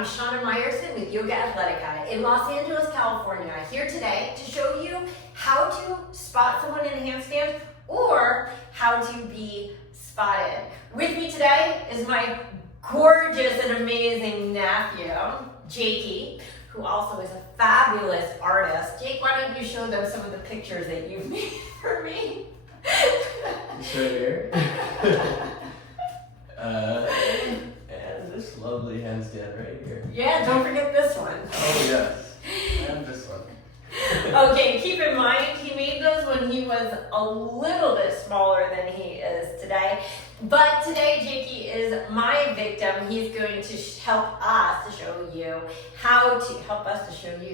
I'm Shana Meyerson with YOGAthletica in Los Angeles, California, here today to show you how to spot someone in a handstand or how to be spotted. With me today is my gorgeous and amazing nephew, Jakey, who also is a fabulous artist. Jake, why don't you show them some of the pictures that you've made for me? This right here. And this lovely handstand right here. Yeah, don't forget this one. Oh yes, and this one. Okay, keep in mind, he made those when he was a little bit smaller than he is today. But today, Jakey is my victim. He's going to help us to show you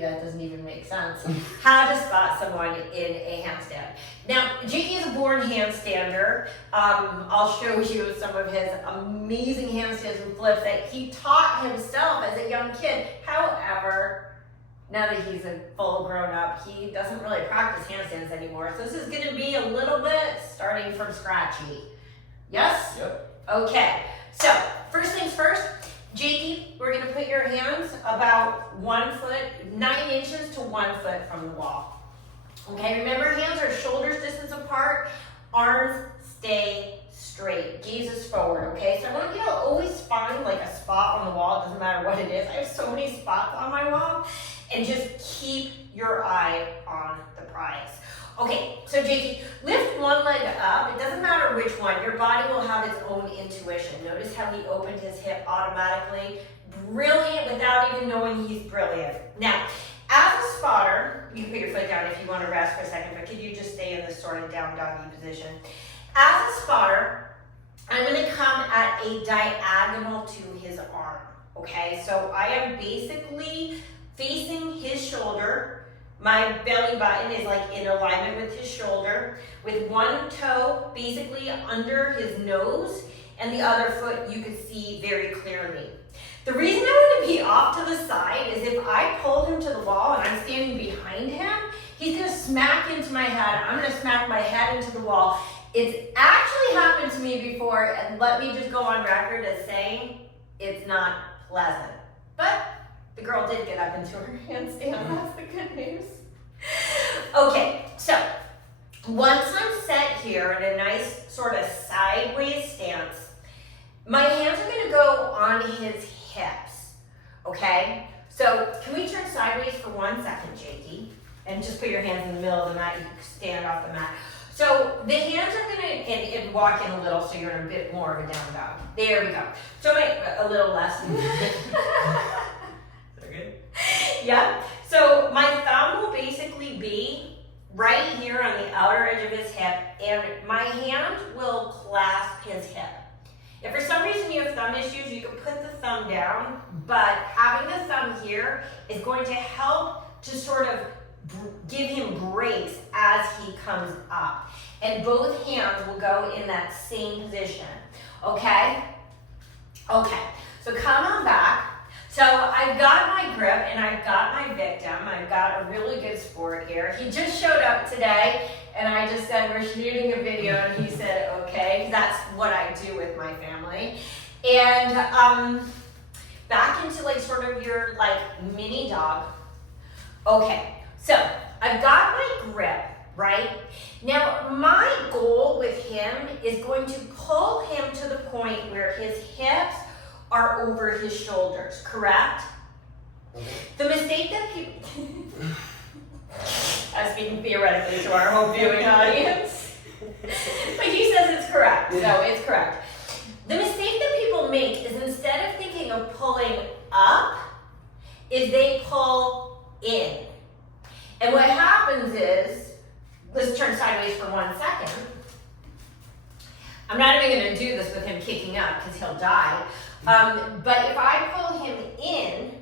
that doesn't even make sense, how to spot someone in a handstand. Now, Jakey is a born handstander. I'll show you some of his amazing handstands and flips that he taught himself as a young kid. However, now that he's a full grown up, he doesn't really practice handstands anymore. So this is gonna be a little bit starting from scratchy. Yes? Yep. Okay, so first things first, Jakey, we're gonna put your hands about 1 foot, 9 inches to 1 foot from the wall. Okay, remember hands are shoulders distance apart, arms stay straight, gaze is forward, okay? So I want you to always find like a spot on the wall, it doesn't matter what it is. I have so many spots on my wall, and just keep your eye on the prize. Okay, so Jakey, lift one leg up. It doesn't matter which one. Your body will have its own intuition. Notice how he opened his hip automatically. Brilliant without even knowing he's brilliant. Now, as a spotter, you can put your foot down if you want to rest for a second, but could you just stay in this sort of down doggy position? As a spotter, I'm going to come at a diagonal to his arm, okay? So I am basically facing his shoulder. My belly button is like in alignment with his shoulder, with one toe basically under his nose and the other foot you can see very clearly. The reason I want to be off to the side is if I pull him to the wall and I'm standing behind him, he's going to smack into my head. I'm going to smack my head into the wall. It's actually happened to me before, and let me just go on record as saying it's not pleasant. But the girl did get up into her handstand, that's the good news. Okay, so once I'm set here in a nice sort of sideways stance, my hands are gonna go on his hips, okay? So can we turn sideways for 1 second, Jakey? And just put your hands in the middle of the mat, you can stand off the mat. So the hands are gonna, and walk in a little so you're in a bit more of a down dog. There we go. So a little less. Yeah, so my thumb will basically be right here on the outer edge of his hip, and my hand will clasp his hip. If for some reason you have thumb issues, you can put the thumb down, but having the thumb here is going to help to sort of give him grace as he comes up. And both hands will go in that same position, okay? Okay, so come on back. So I've got my grip and I've got my victim. I've got a really good sport here. He just showed up today and I just said, we're shooting a video, and he said, okay, that's what I do with my family. And back into like sort of your like mini dog. Okay, so I've got my grip, right? Now my goal with him is going to pull him to the point where his hips are over his shoulders, correct? The mistake that people, I'm speaking theoretically to our home viewing audience, but he says it's correct, so it's correct. The mistake that people make is instead of thinking of pulling up, is they pull in. And what happens is, let's turn sideways for 1 second. I'm not even gonna do this with him kicking up because he'll die. But if I pull him in,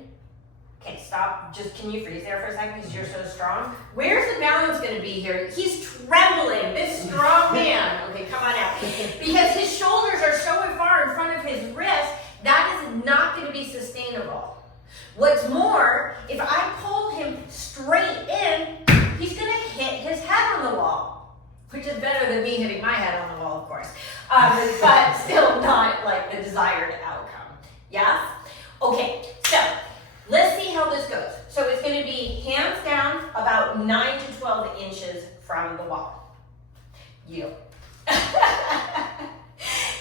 okay, stop, just can you freeze there for a second because you're so strong? Where's the balance gonna be here? He's trembling, this strong man. Okay, come on out. Because his shoulders are so far in front of his wrist, that is not gonna be sustainable. What's more, if I pull him straight in, he's gonna hit his head on the wall, which is better than me hitting my head on the wall, of course. But still not like the desired outcome. Yes? Okay, so from the wall. You.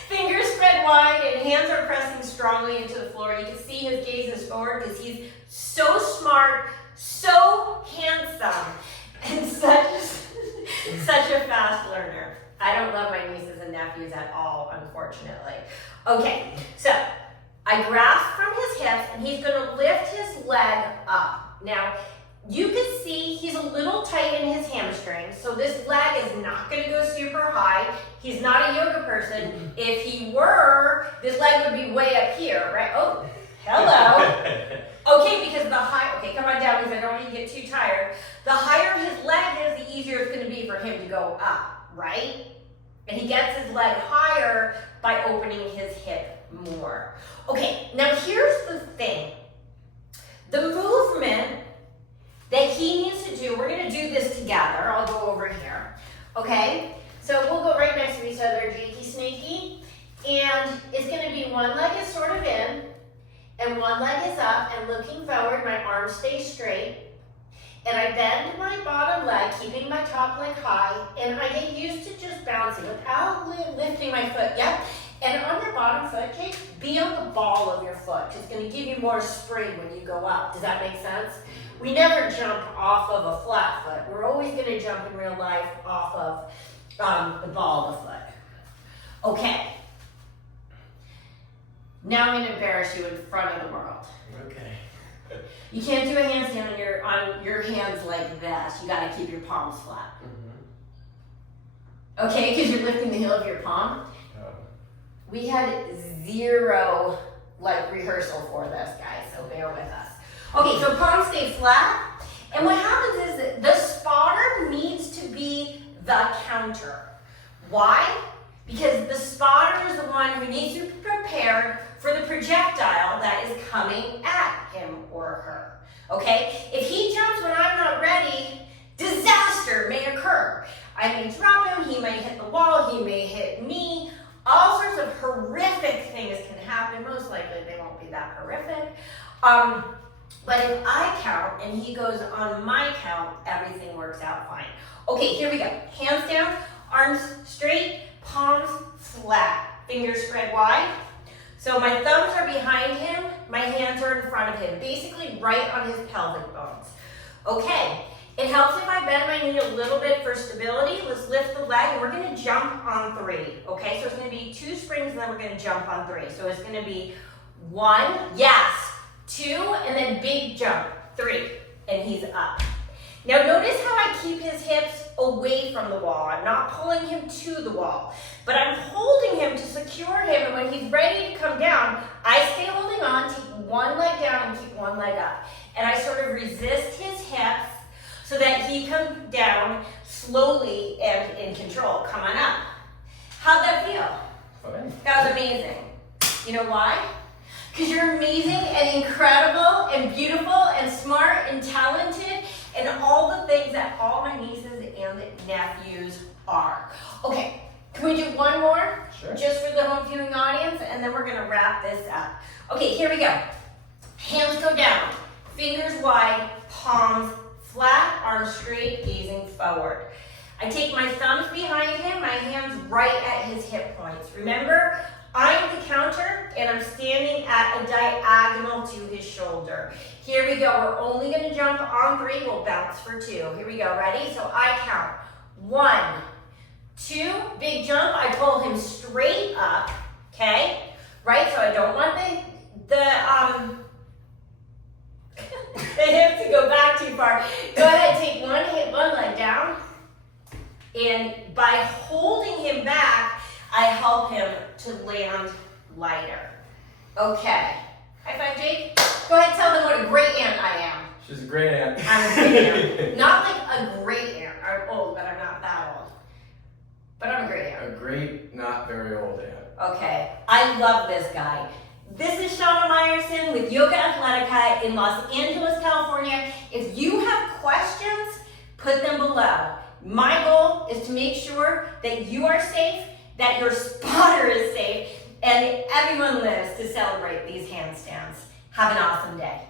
Fingers spread wide and hands are pressing strongly into the floor. You can see his gaze is forward because he's so smart, so handsome, and such a fast learner. I don't love my nieces and nephews at all, unfortunately. Okay, so I grasp from his hips and he's gonna lift his leg up. Now, you can see he's a little tight in his hamstrings, so this leg is not gonna go super high. He's not a yoga person. If he were, this leg would be way up here, right? Oh, hello. Okay, because okay, come on down because I don't want you to get too tired. The higher his leg is, the easier it's gonna be for him to go up, right? And he gets his leg higher by opening his hip more. Okay, now here's the thing. The movement that he needs to do, we're gonna do this together. I'll go over here, okay? So we'll go right next to each other, Jakey Snakey. And it's gonna be one leg is sort of in, and one leg is up and looking forward, my arms stay straight. And I bend my bottom leg, keeping my top leg high, and I get used to just bouncing without lifting my foot, yep. And on your bottom foot, Jake, be on the ball of your foot. It's gonna give you more spring when you go up. Does that make sense? We never jump off of a flat foot. We're always gonna jump in real life off of the ball of the foot. Okay. Now I'm gonna embarrass you in front of the world. Okay. You can't do a handstand on your hands like this. You gotta keep your palms flat. Mm-hmm. Okay, because you're lifting the heel of your palm. Oh. We had zero rehearsal for this, guys, so bear with us. Okay, so palms stay flat. And what happens is that the spotter needs to be the counter. Why? Because the spotter is the one who needs to be prepared for the projectile that is coming at him or her. Okay? If he jumps when I'm not ready, disaster may occur. I may drop him, he may hit the wall, he may hit me. All sorts of horrific things can happen. Most likely they won't be that horrific. But if I count and he goes on my count, everything works out fine. Okay, here we go. Hands down, arms straight, palms flat, fingers spread wide. So my thumbs are behind him, my hands are in front of him, basically right on his pelvic bones. Okay, it helps if I bend my knee a little bit for stability. Let's lift the leg and we're gonna jump on 3. Okay, so it's gonna be 2 springs and then we're gonna jump on 3. So it's gonna be 1, yes, 2, and then big jump, 3, and he's up. Now notice how I keep his hips away from the wall. I'm not pulling him to the wall, but I'm holding him to secure him, and when he's ready to come down, I stay holding on, take one leg down and keep one leg up. And I sort of resist his hips so that he comes down slowly and in control. Come on up. How'd that feel? Fine. That was amazing. You know why? Because you're amazing and incredible and beautiful and smart and talented and all the things that all my nieces and nephews are. Okay, can we do one more? Sure. Just for the home viewing audience, and then we're gonna wrap this up. Okay, here we go. Hands go down, fingers wide, palms flat, arms straight, gazing forward. I take my thumbs behind him, my hands right at his hip points. Remember, I'm the counter and I'm standing at a diagonal to his shoulder. Here we go, we're only gonna jump on 3, we'll bounce for 2. Here we go, ready? So I count 1, 2, big jump, I pull him straight up, okay? Right, so I don't want the hips to go back too far. Go ahead, take one leg down, and by holding him back, I help him to land lighter. Okay. High five, Jake. Go ahead, tell them what a great aunt I am. She's a great aunt. I'm a great aunt. Not like a great aunt. I'm old, but I'm not that old. But I'm a great aunt. A great, not very old aunt. Okay. I love this guy. This is Shana Meyerson with YOGAthletica in Los Angeles, California. If you have questions, put them below. My goal is to make sure that you are safe, that your spotter is safe, and everyone lives to celebrate these handstands. Have an awesome day.